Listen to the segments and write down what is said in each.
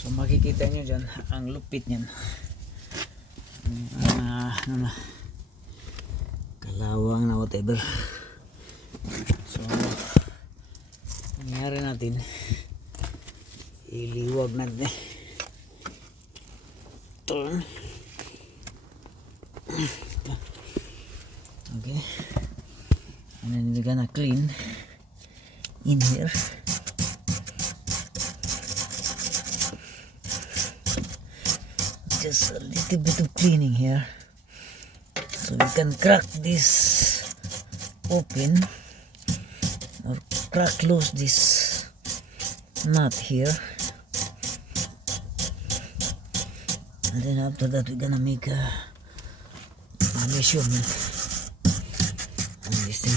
So makikita nyo dyan ang lupit nyan, kalawang na whatever. So nangyari natin, iliwag natin turn. Okay, and then we're gonna clean in here. Just a little bit of cleaning here, so we can crack this open or crack loose this nut here, and then after that we're gonna make a measurement on this thing.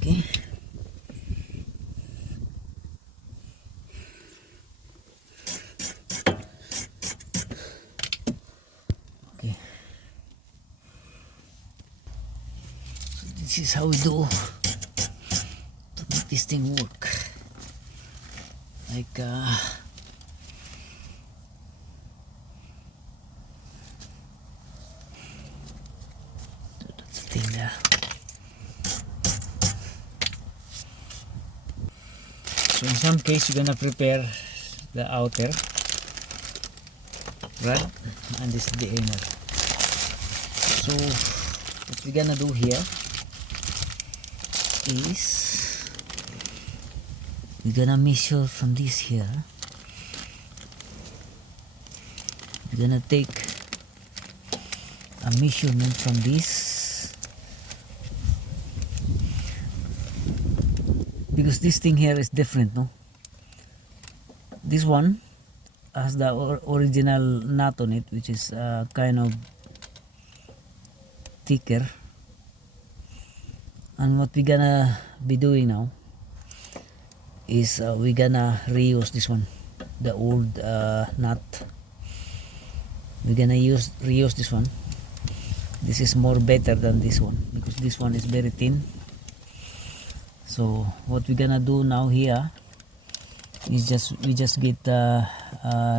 Okay. This is how we do to make this thing work. Like that's the thing there. So in some case you're gonna prepare the outer rod and this is the inner. So what we're gonna do here is we're gonna measure from this here. We're gonna take a measurement from this, because this thing here is different, no? This one has the original nut on it, which is kind of thicker. And what we're gonna be doing now is we're gonna reuse this one, the old nut. We're gonna reuse this one. This is more better than this one because this one is very thin. So what we're gonna do now here is we just get a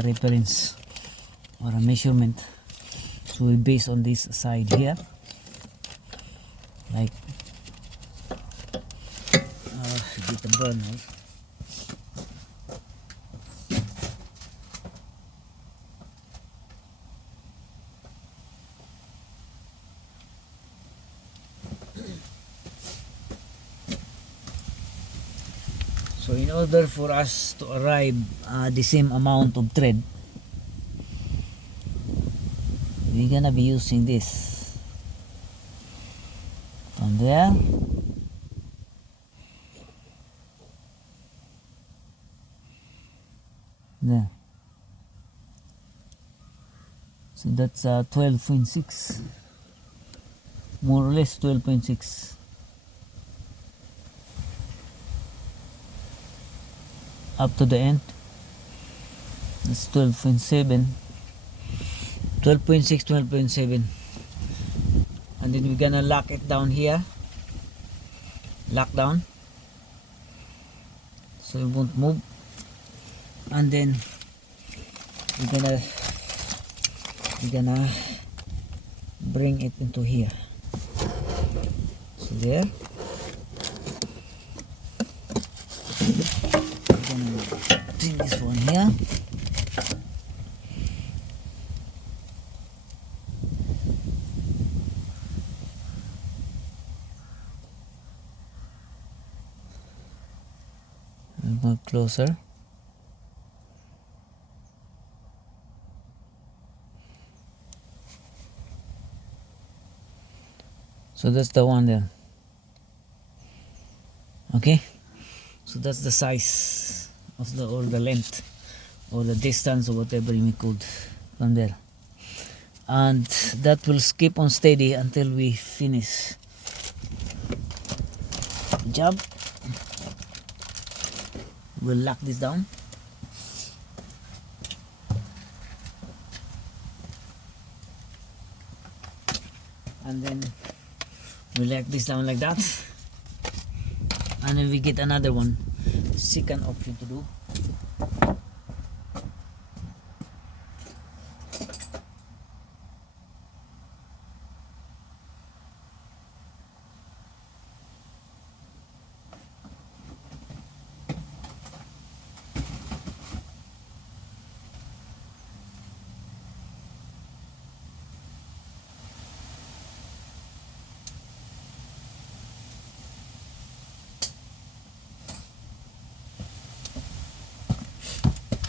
reference or a measurement. So we base on this side here, like get the burn, right? So in order for us to arrive the same amount of thread, we're gonna be using this from there there. So that's 12.6, more or less 12.6. Up to the end, that's 12.7, 12.6, 12.7, and then we're gonna lock it down here, lock down, so it won't move, and then we're gonna bring it into here. So there. Bring this one here. A little closer. So that's the one there. Okay, so that's the size of the, or the length or the distance or whatever you may call it from there, and that will keep on steady until we finish. Good job. We'll lock this down. And then we lock this down like that, and then we get another one second option to do.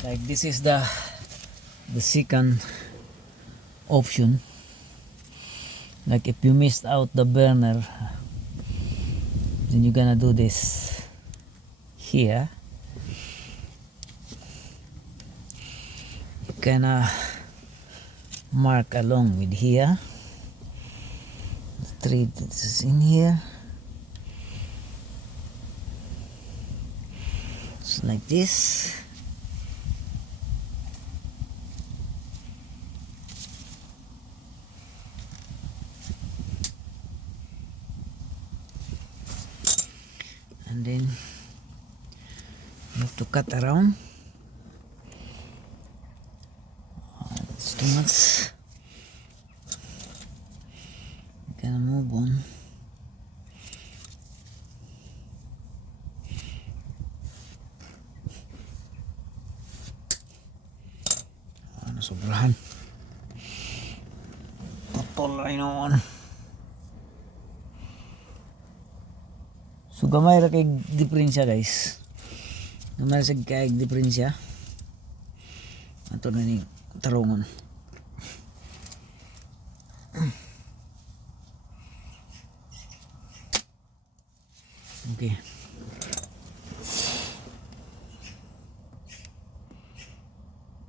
Like this is the second option. Like if you missed out the burner, then you're gonna do this here. You can mark along with here the thread that is in here. It's like this. And then you have to cut around. That's too much. You can move on. Nasobrahan. Patol ay noon. So gamay ra kay diferensya guys. Gamay sa kay diferensya. Ato na ni tarungon. Okay.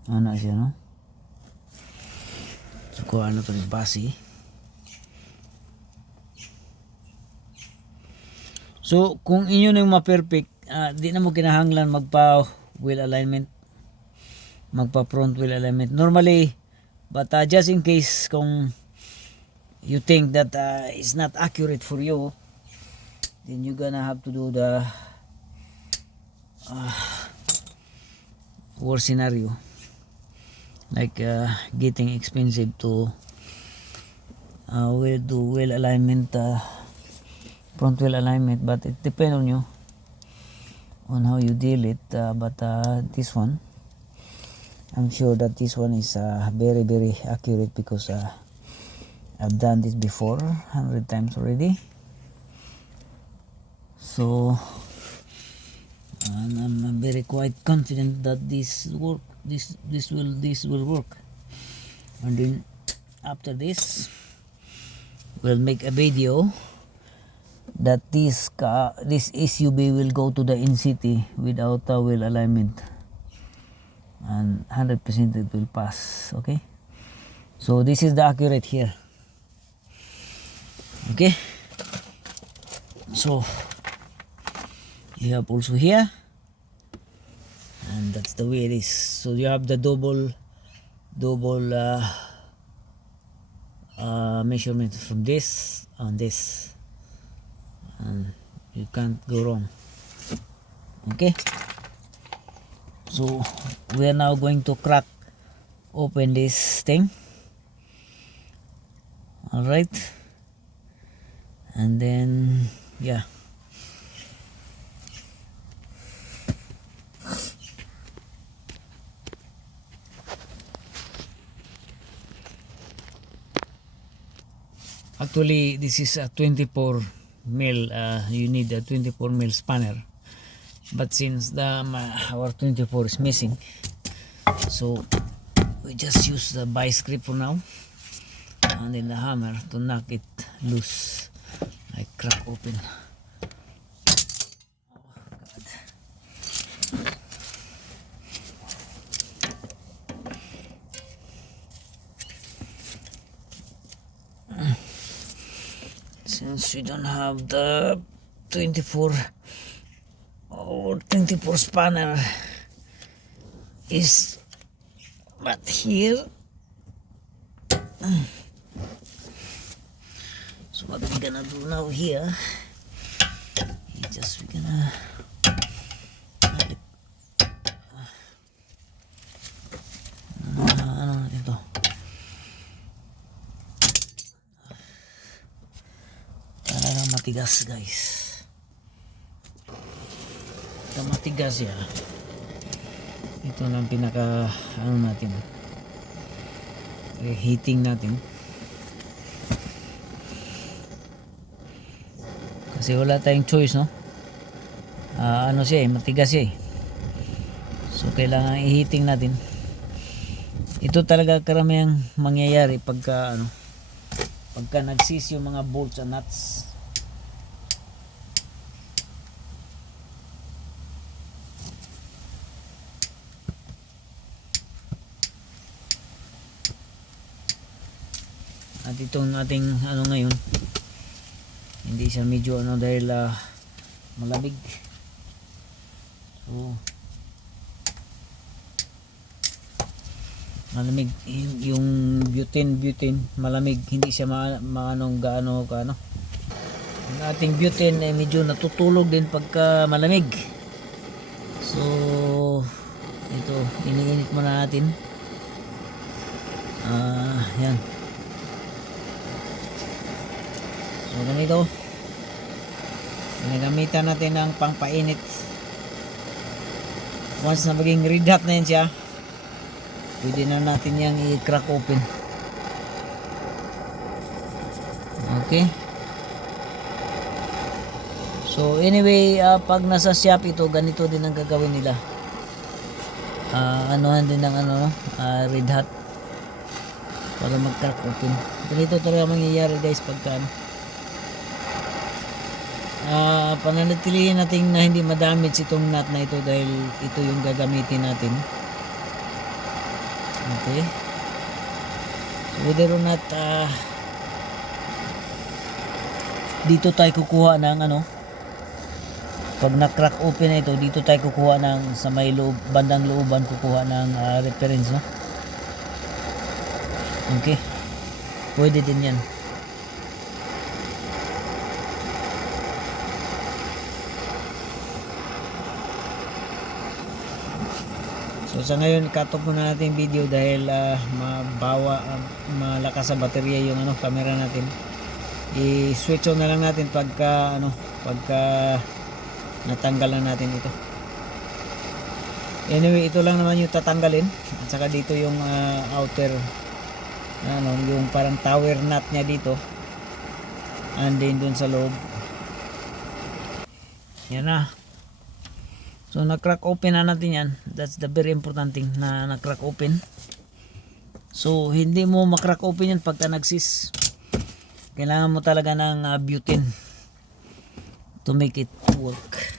Ano siya no? So kung ano to ni basi. So kung inyo nang ma-perfect, di na mo kinahanglan magpa wheel alignment, magpa front wheel alignment normally, but just in case kung you think that it's not accurate for you, then you're gonna have to do the worst scenario, like getting expensive to do wheel alignment, front wheel alignment, but it depends on you on how you deal it. But this one, I'm sure that this one is very very accurate because I've done this before 100 times already. So and I'm very quite confident that this will work. And then after this we'll make a video that this SUV will go to the in-city without a wheel alignment, and 100% it will pass. Okay, so this is the accurate here. Okay, so you have also here, and that's the way it is. So you have the double measurement from this and this, and you can't go wrong. Okay, so we are now going to crack open this thing. All right, and then yeah, actually this is a 24 mil. You need a 24 mil spanner, but since our 24 is missing, so we just use the vice grip for now, and then the hammer to knock it loose, like crack open. Since we don't have the 24 or 24 spanner is but here, so what we're gonna do now here is just we're gonna matigas guys. Pagka matigas ya, ito lang pinaka ano natin, heating natin. Kasi wala tayong choice, no? Ano siya matigas siya so kailangan i-heating natin. Ito talaga karamihang mangyayari pagka nagsis yung mga bolts and nuts. At itong ating ngayon, hindi siya medyo dahil malamig. So malamig yung butane malamig, hindi siya gaano ang ating butane medyo natutulog din pagka malamig. So ito iniinit muna natin. Yan. So ganito ginagamitan natin ng pangpainit. Once na maging red hot na yan siya, pwede na natin yang i-crack open. Okay. So anyway, pag nasa shop ito, ganito din ang gagawin nila. Anuhan din ng red hot para mag-crack open. Ganito talaga mangyayari guys pagka pananatilihin natin na hindi madamage itong nut na ito dahil ito yung gagamitin natin. Okay. So whether or not dito tayo kukuha ng pag na-crack open na ito, dito tayo kukuha ng sa may bandang looban, kukuha ng reference, no? Okay. Pwede din yan. So sa ngayon cut off muna natin video dahil malakas sa baterya yung camera natin. I-switch on na lang natin pagka natanggal na natin ito. Anyway, ito lang naman yung tatanggalin at saka dito yung outer yung parang tower nut niya dito, and then dun sa loob. Yan na. So na-crack open na natin yan. That's the very important thing, na na-crack open. So hindi mo ma-crack open yan pagka nagsis. Kailangan mo talaga ng butane to make it work.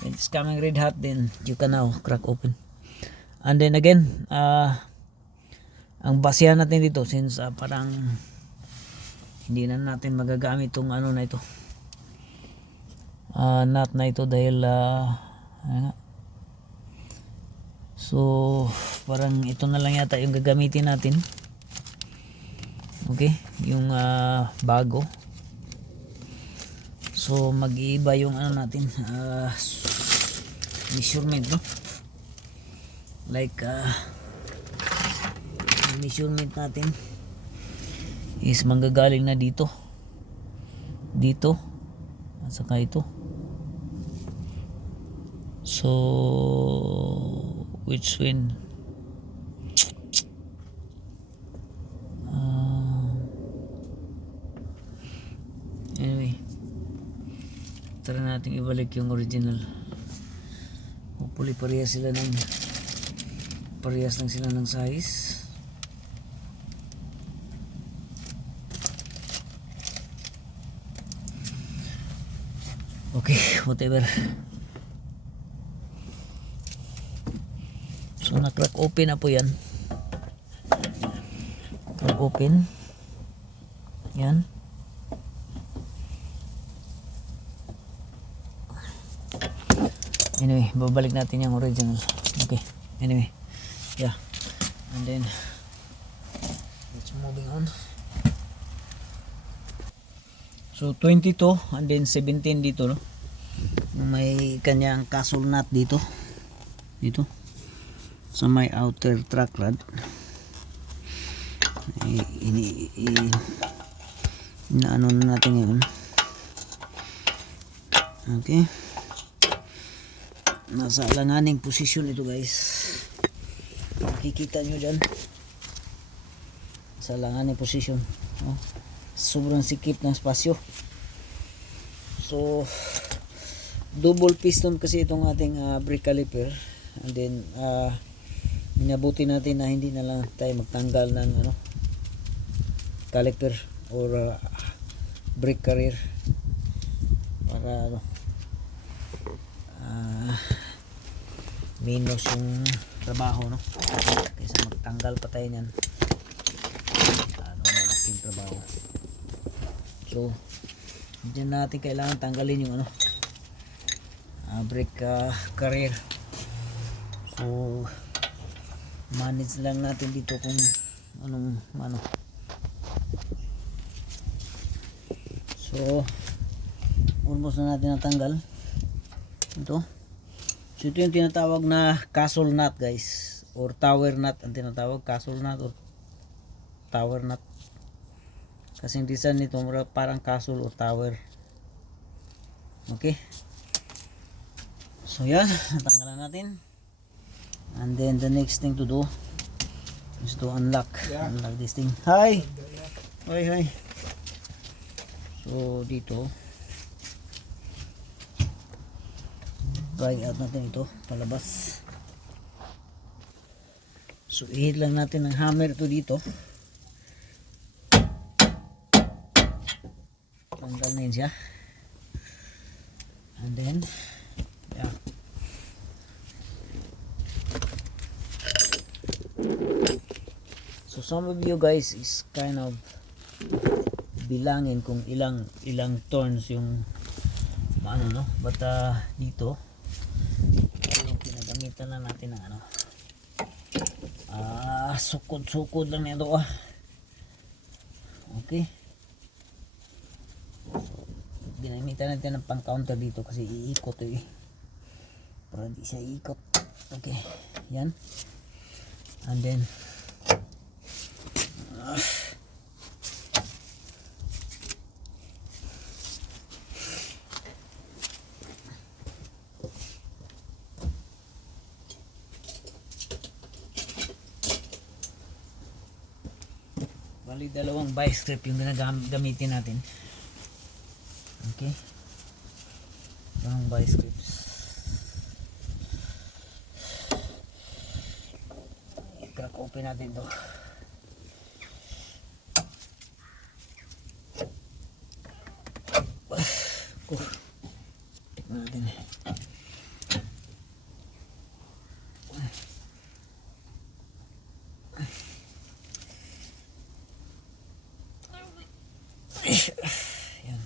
When it's coming red hot, then you can now crack open. And then again, ang basihan natin dito, since parang hindi na natin magagamit itong na ito, nut na ito dahil so parang ito na lang yata yung gagamitin natin. Okay, yung bago. So mag-iiba yung natin measurement, no? Like measurement natin is manggagaling na dito at saka ito. So which one? Anyway, try natin ibalik yung original. Hopefully parehas lang sila ng size. Okay, whatever. So na-crack open na po yan. Crack open. Yan. Anyway, babalik natin yung original. Okay, anyway, yeah. And then let's moving on. So 22 and then 17 dito, no? May kanyang castle nut dito sa may outer track rod. Inaano na natin ngayon. Okay. Nasa alanganing posisyon ito guys. Makikita nyo dyan. Sa alanganing posisyon. Oh, sobrang sikip ng spasyo. So, double piston kasi itong ating brake caliper. And then, minabuti natin na hindi na lang tayo magtanggal ng caliper or brake carrier para minus yung trabaho, no? Kaysa magtanggal pa tayo niyan, malaking trabaho. So diyan natin kailangan tanggalin yung brake carrier. So manage lang natin dito kung anong so almost na natin natanggal ito. So ito yung tinatawag na castle nut guys, or tower nut ang tinatawag, castle nut or tower nut, kasi yung design nito parang castle or tower. Okay, so yan, natanggalan natin. And then the next thing to do is to unlock this thing. Hi. So dito try out natin ito palabas. So ihit lang natin ng hammer ito dito. Tanggal na yun siya. And then so some of you guys is kind of bilangin kung ilang turns yung but dito pinagamitan na natin ng sukod lang nito. Okay, ginamitan natin ng pang counter dito kasi iikot para di siya iikot. Okay, yan. And then bali dalawang vice grip yung gamitin natin. Okay, dalawang vice grips. I-crack open natin to. Tignan natin. Yan.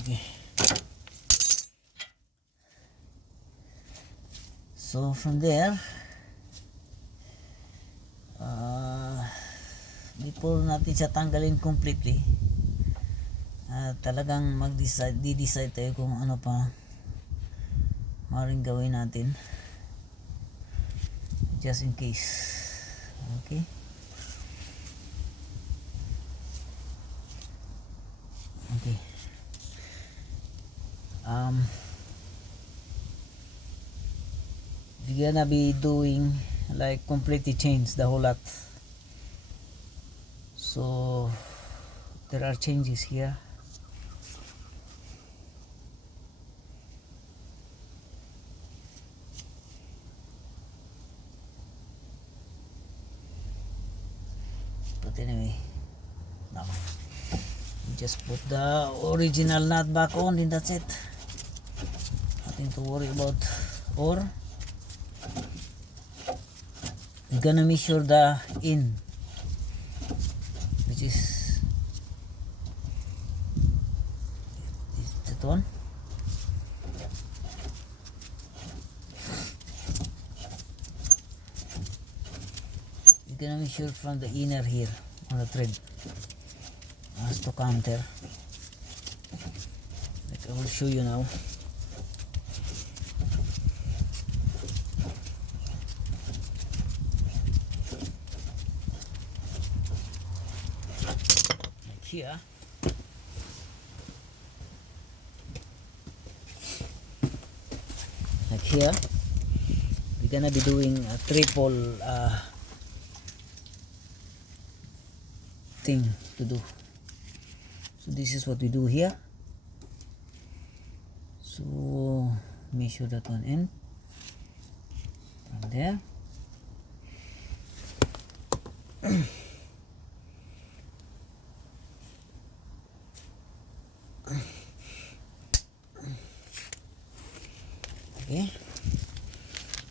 Okay. So from there, before natin siya tanggalin completely, talagang di-decide tayo kung ano pa maaaring gawin natin just in case. Okay, okay. We're gonna be doing like completely change the whole lot. So there are changes here. But anyway, now just put the original nut back on and that's it. Nothing to worry about. Or we're gonna measure the in, which is that one. We're gonna measure from the inner here on the thread as to counter. Like I will show you now. Like here. like here we're gonna be doing a triple thing to do. So this is what we do here. So measure that one in from there. Okay,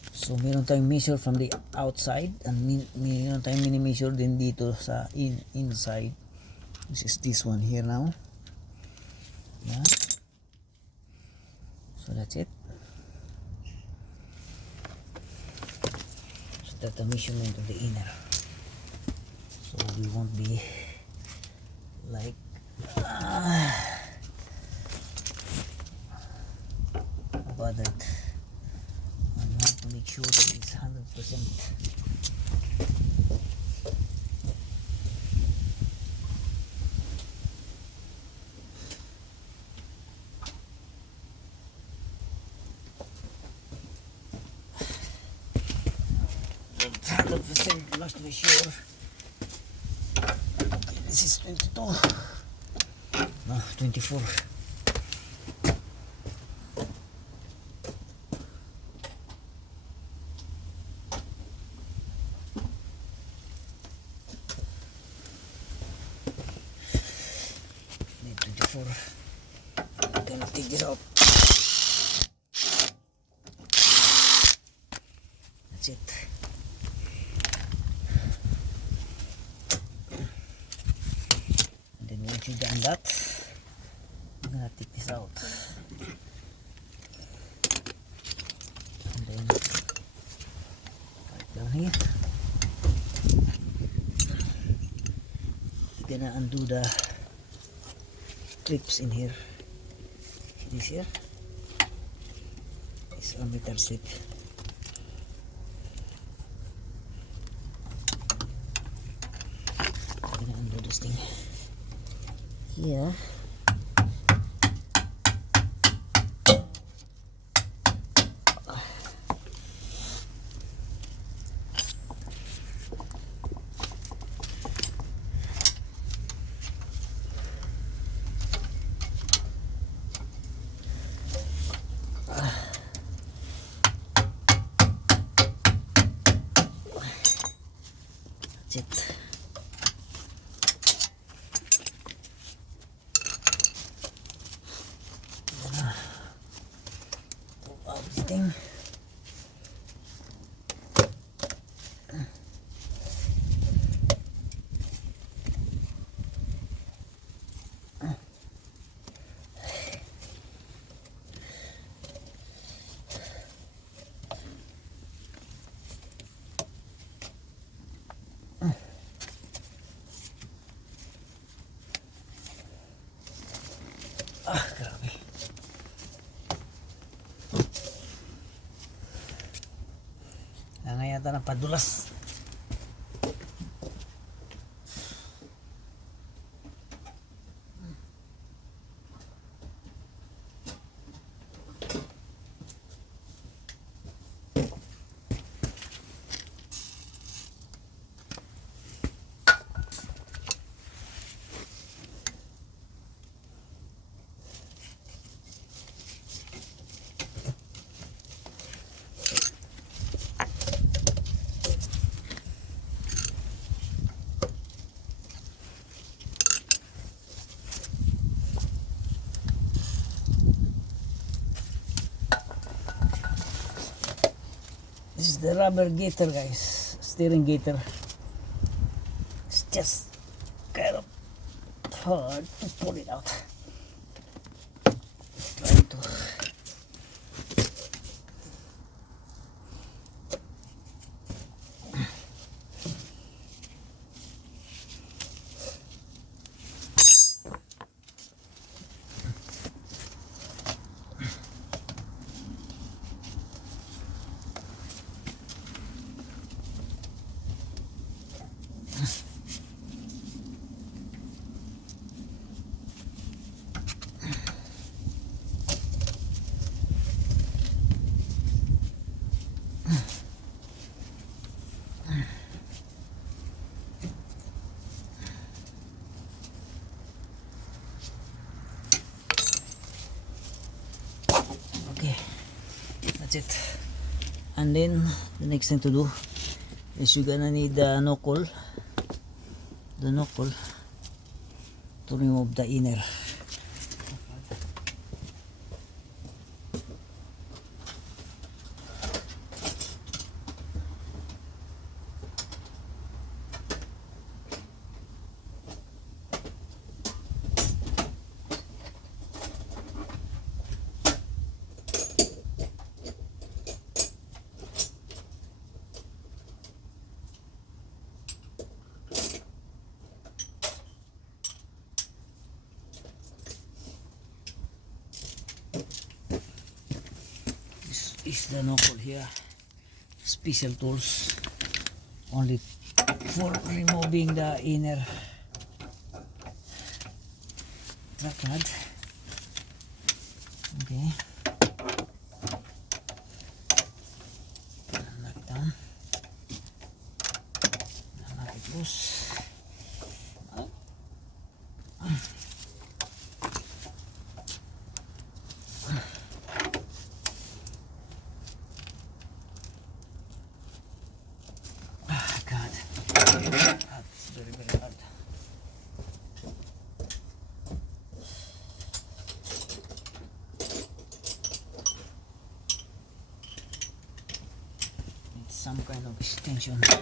so meron tayong measure from the outside and meron tayong mini measure din dito sa inside. This one here now. Yeah. So that's it. So that's the measurement of the inner. So we won't be like bothered. I want to make sure that it's 100%. Must be sure. Okay, this is 22. No, 24. Need 24. I'm gonna take this out. That's it. Once you've done that, I'm gonna take this out and then right down here we're gonna undo the clips in here. This here is a metal slip. I'm gonna undo this thing here. That's it. Thing. Grabe. Nga yata ng padulas. This is the rubber gator, guys, steering gator. It's just kind of hard to pull it out. Trying to. That's it. And then the next thing to do is you're gonna need the knuckle to remove the inner. This is the knuckle here. Special tools only for removing the inner track rod. Okay. Knock it down. Knock it loose. God, that's very, very hard. It's some kind of extension. So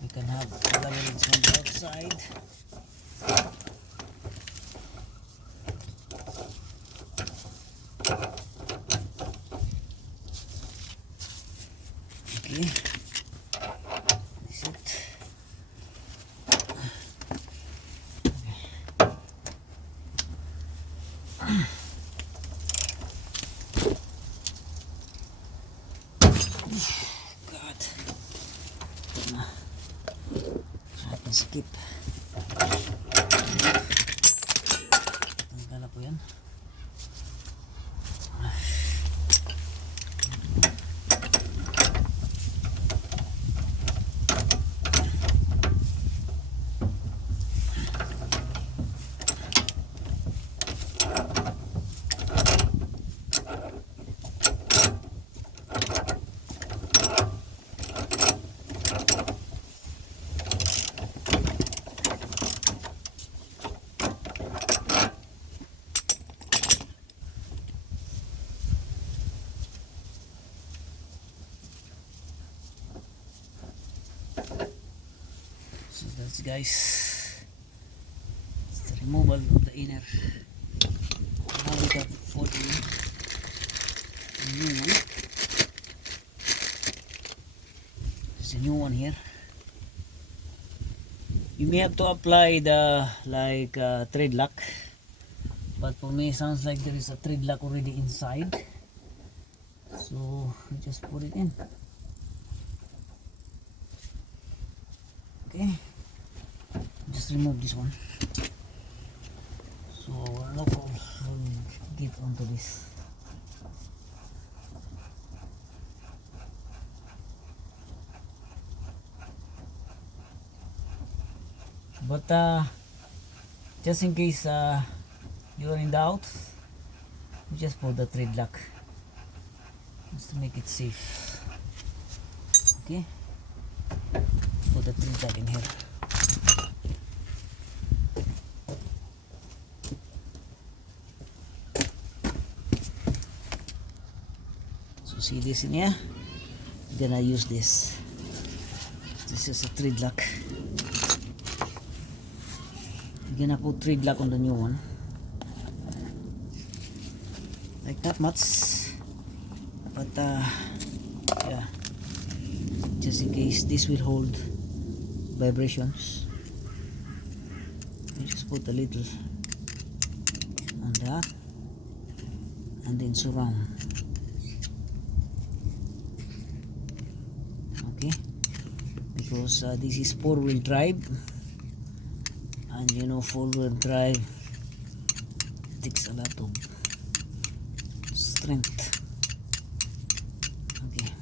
we can have leverage on the outside. Okay. God. So I can skip. Tanggal na po yan. So that's, guys, it's the removal of the inner. Now we got for the new one. There's a new one here. You may have to apply the thread lock, but for me it sounds like there is a thread lock already inside, so we just put it in. Okay, just remove this one, so our knuckle will get onto this. But just in case you're in doubt, you just put the thread lock just to make it safe. Okay, put the thread lock in here. So see this in here, then I use this. This is a thread lock. You're gonna put thread lock on the new one, like that much, but yeah, just in case this will hold vibrations, you just put a little on that and then surround. Okay, because this is 4-wheel drive, and you know 4-wheel drive takes a lot of strength. Okay,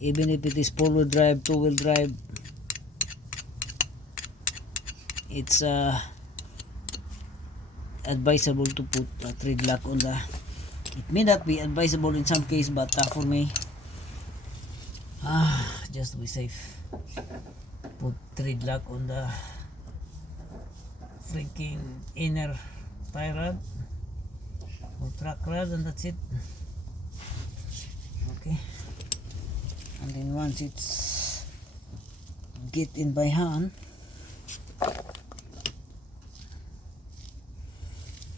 even if it is 4-wheel drive, 2-wheel drive, it's advisable to put a thread lock on the It may not be advisable in some case, but for me, just to be safe, put thread lock on the freaking inner tie rod or track rod, and that's it. Okay, and then once it's get in by hand,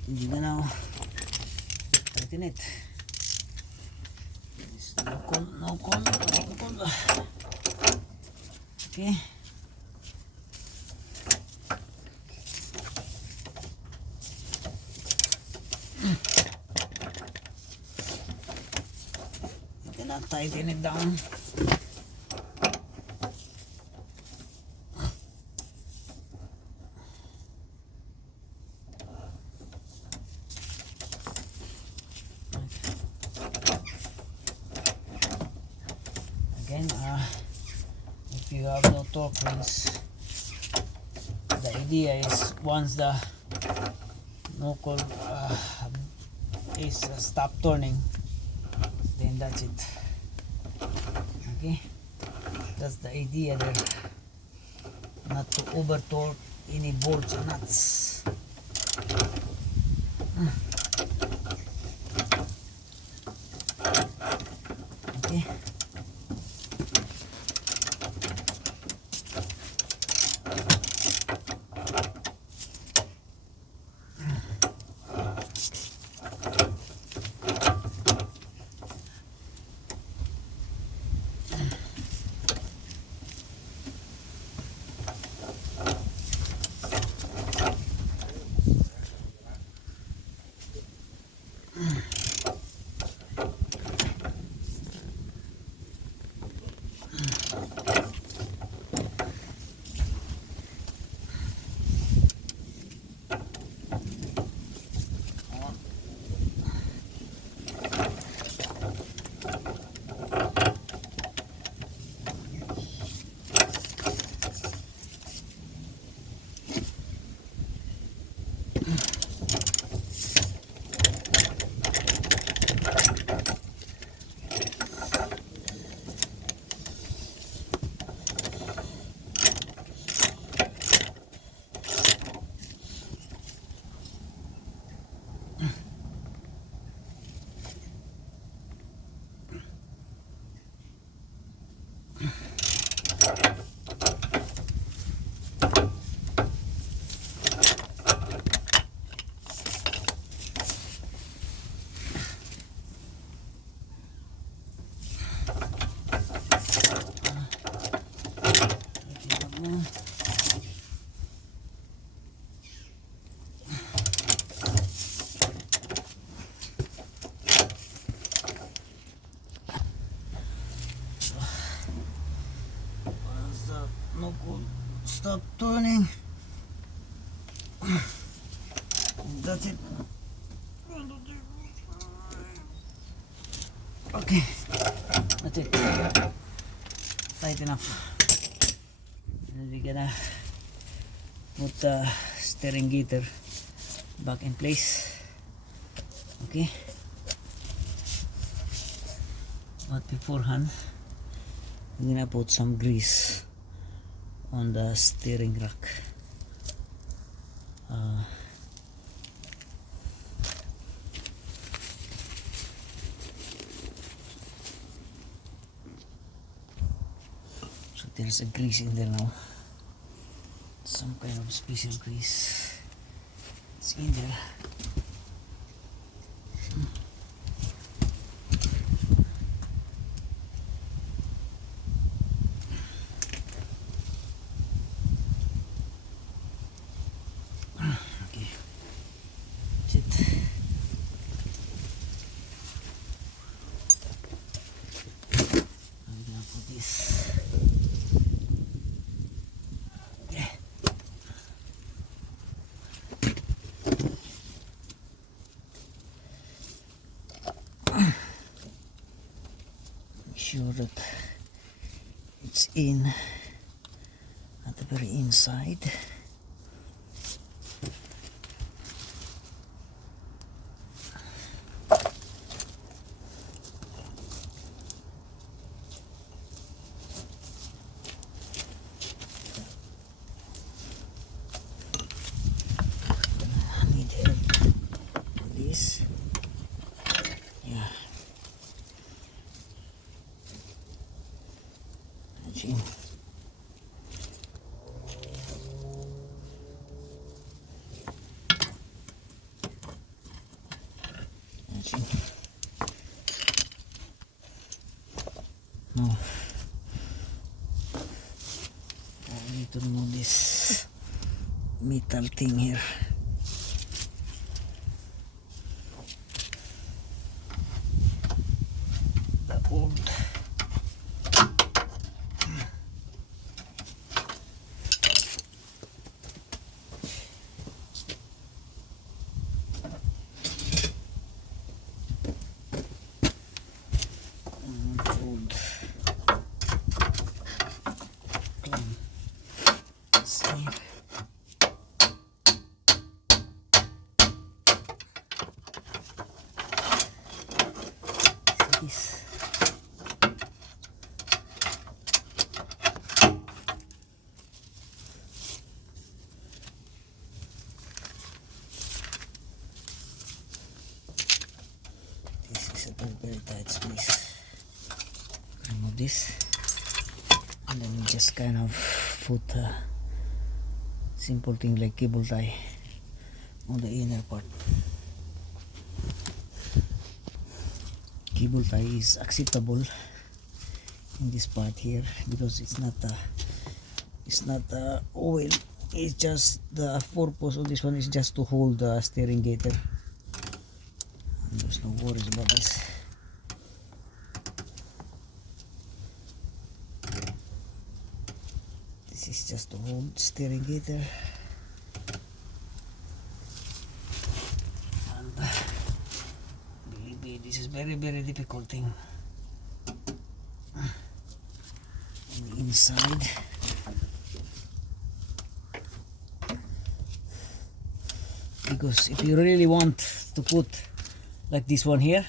you're gonna tighten it. No cold. Okay. You cannot tighten it down. Again, if you have no torque rings, the idea is once the knuckle is stop turning, then that's it. Okay, that's the idea there, not to over torque any bolts or nuts. Okay. Stop turning. That's it. Okay, that's it. Tight enough. And we're gonna put the steering gear back in place. Okay, but beforehand, we're gonna put some grease on the steering rack. So there's a grease in there now, some kind of special grease. It's in there. Okay, that's it. I'm gonna put this. Okay. Make sure that it's in at the very inside. See? See? Now I need to remove this metal thing here. The old old clamp. See? This. This is a very tight space. Remove this, and then we just kind of put a simple thing like cable tie on the inner part. Cable tie is acceptable in this part here because it's not oil. It's just the purpose of this one is just to hold the steering gaiter. And there's no worries about this. This is just to hold steering gaiter. And believe me, this is very difficult thing. And the inside, because if you really want to put like this one here,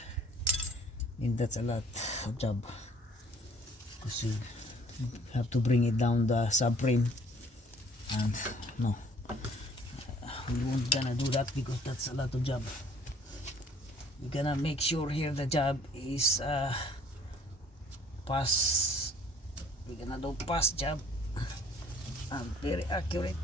then that's a lot of job, because you have to bring it down the subframe, and no, we won't gonna do that because that's a lot of job. We're gonna make sure here the job is pass. We're gonna do pass job and very accurate.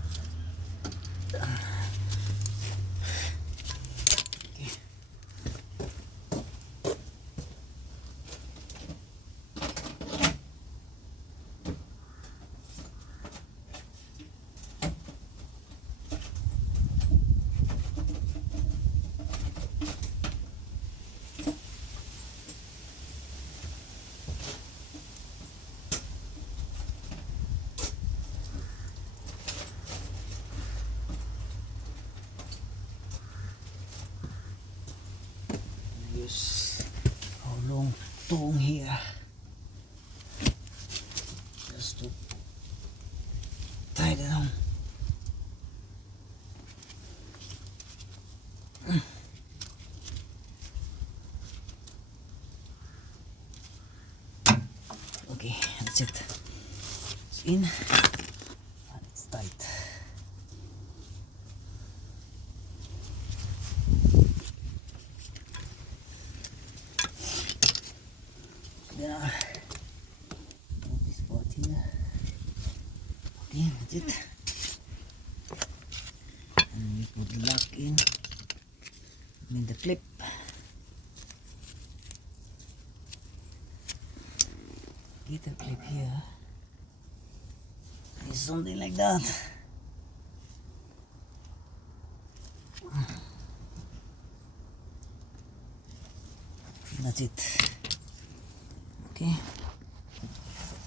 Use our long tongue here just to tie it down. Okay, that's it. It's in and it's tight. Yeah, this part here. Okay, that's it. And we put the lock in. The clip. Get a clip here. It's something like that. That's it. Okay,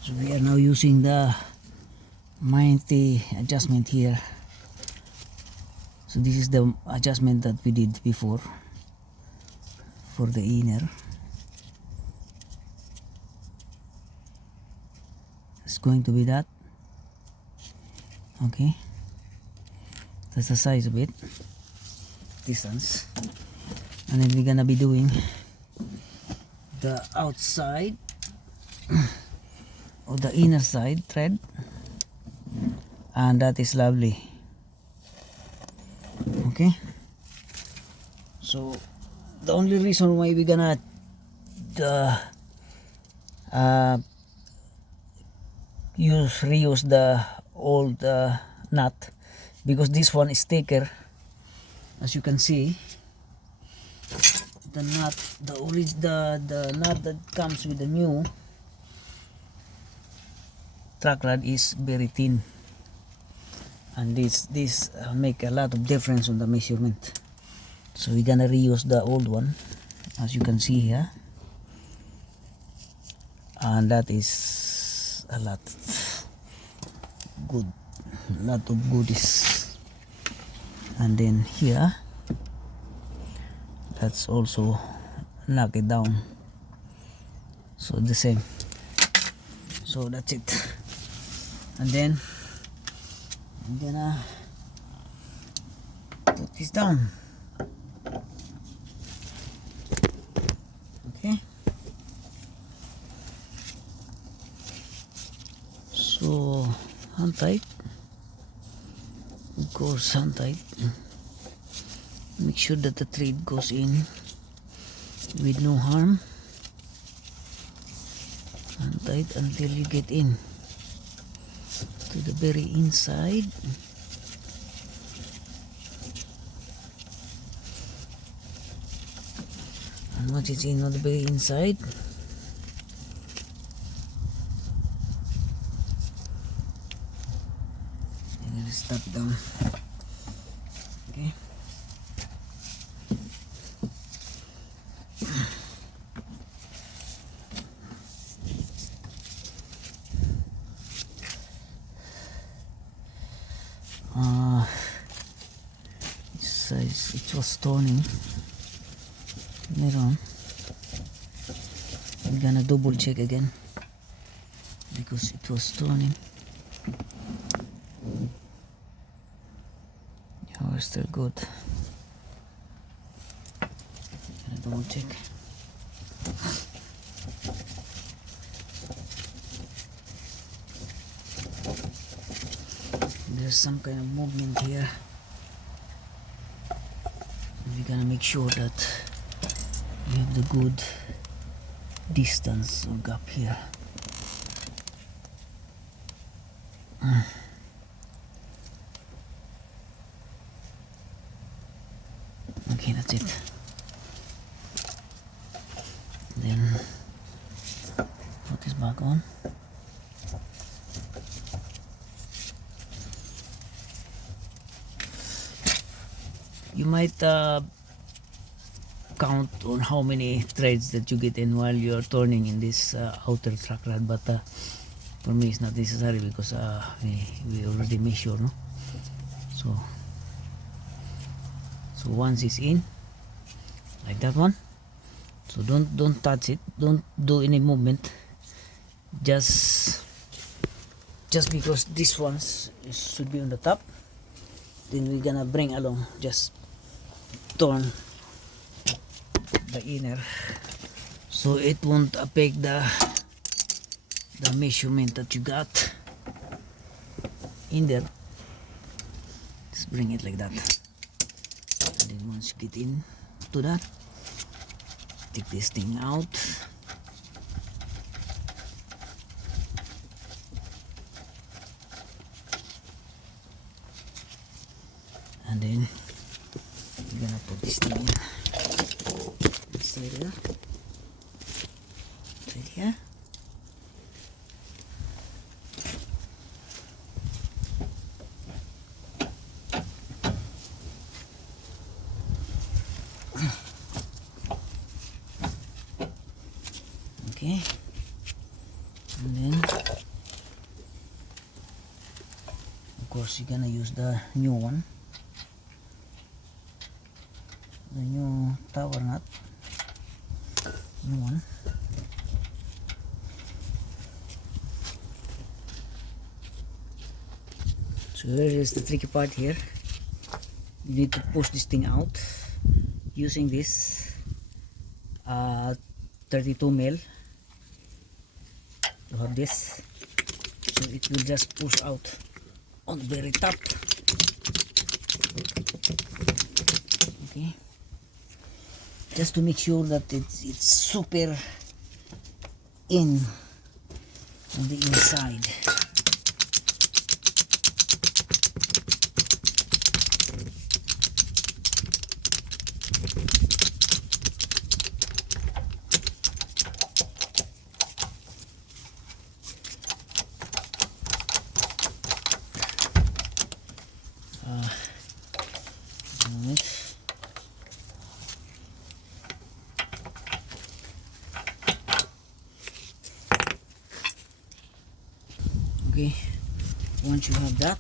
so we are now using the 90 adjustment here. So this is the adjustment that we did before for the inner. It's going to be that. Okay, that's the size of it, distance. And then we're gonna be doing the outside or the inner side thread, and that is lovely. Okay, so the only reason why we're gonna reuse the old nut, because this one is thicker. As you can see, the nut, the nut that comes with the new track rod is very thin, and this make a lot of difference on the measurement. So we're gonna reuse the old one, as you can see here, and that is a lot of goodies. And then here, that's also knock it down, so the same. So that's it. And then I'm gonna put this down. Okay, so hand tight, of course, hand tight. Make sure that the thread goes in with no harm, and tight until you get in to the very inside. And once it's in on the very inside, I'm gonna stop down. Okay. It was turning. Later on, I'm gonna double check again, because it was turning. Yeah, we're still good. Gonna double check. There's some kind of movement here. We're gonna make sure that we have the good distance or gap here. Okay, that's it. Then put this back on. You might count on how many threads that you get in while you are turning in this outer track rod, but for me it's not necessary, because we already measure, no? So once it's in, like that one, so don't touch it, don't do any movement, just because this one should be on the top, then we're gonna bring along, just turn the inner, so it won't affect the measurement that you got in there. Just bring it like that, and then once you get in to that, take this thing out, and then you're gonna put this thing in inside there, right here. Okay, and then of course you're gonna use the new one, the new tower nut, new one. So here is the tricky part here. You need to push this thing out using this 32 mil. You have this, so it will just push out on the very top. Okay, just to make sure that it's super in on the inside. Okay, once you have that,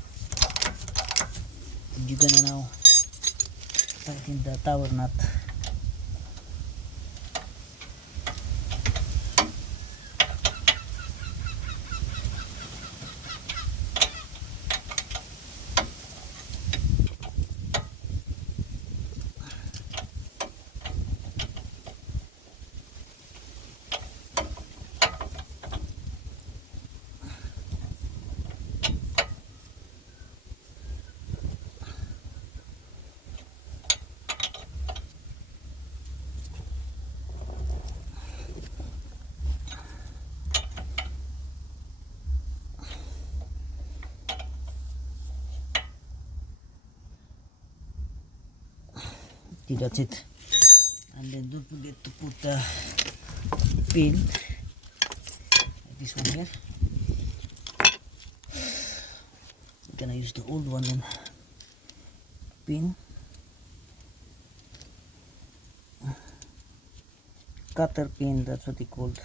you're gonna now tighten the tower nut. Okay, that's it. And then don't forget to put the pin like this one here. I'm gonna use the old one then. Pin, cutter pin, that's what they called,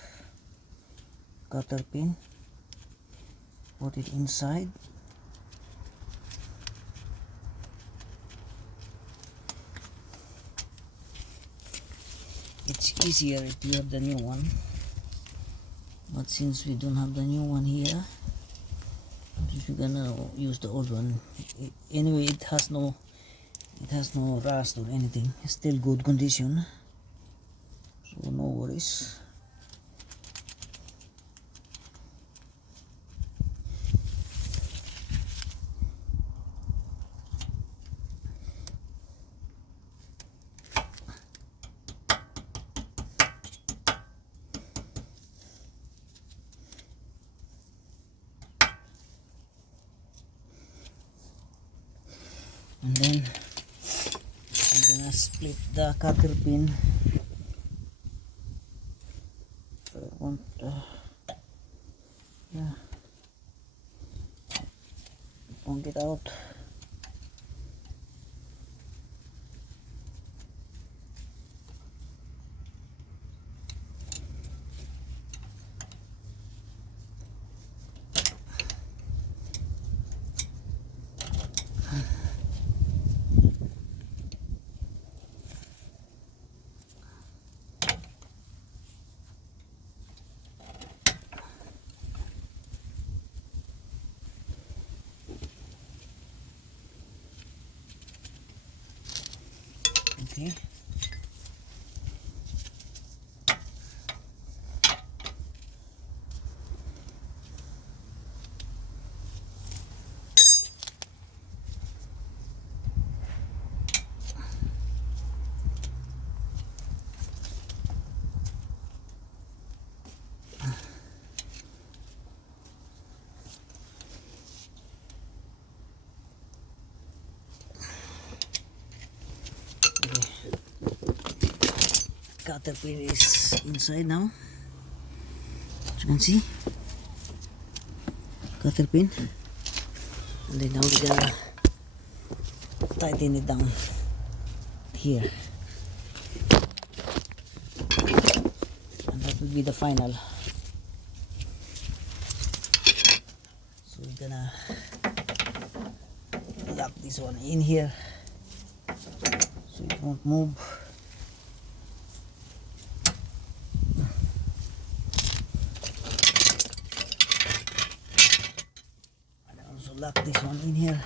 cutter pin. Put it inside. It's easier if you have the new one, but since we don't have the new one here, we're gonna use the old one. Anyway, it has no rust or anything. It's still good condition, so no worries. And then I'm gonna split the cutter pin. I want yeah, point it out. Okay. Cutter pin is inside now, as you can see. Cutter pin, and then now we're gonna tighten it down here, and that will be the final. So we're gonna lock this one in here so it won't move. Lock this one in here.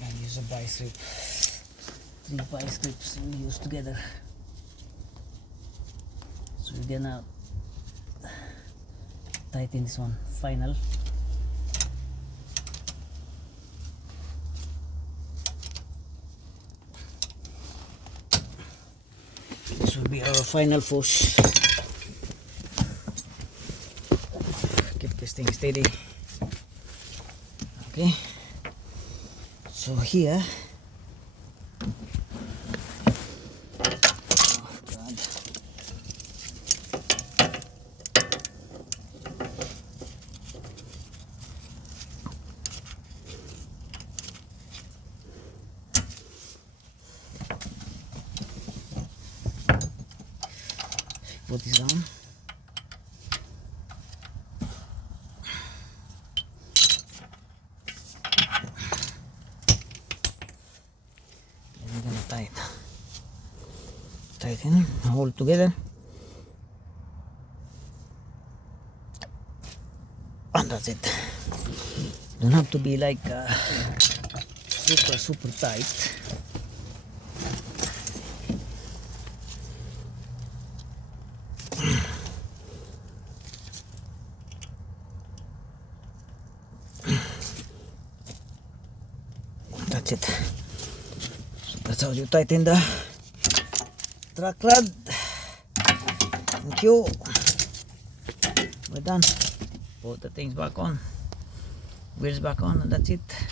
And use a vice grip. 3 vice grips we use together. So we're gonna tighten this one final. This will be our final force. Keep this thing steady. Okay, so here, oh God. put this down. And we're gonna tighten, hold together, and that's it. Don't have to be like super tight. That's it. So that's how you tighten the track rod. Thank you. We're done. Put the things back on, wheels back on, and that's it.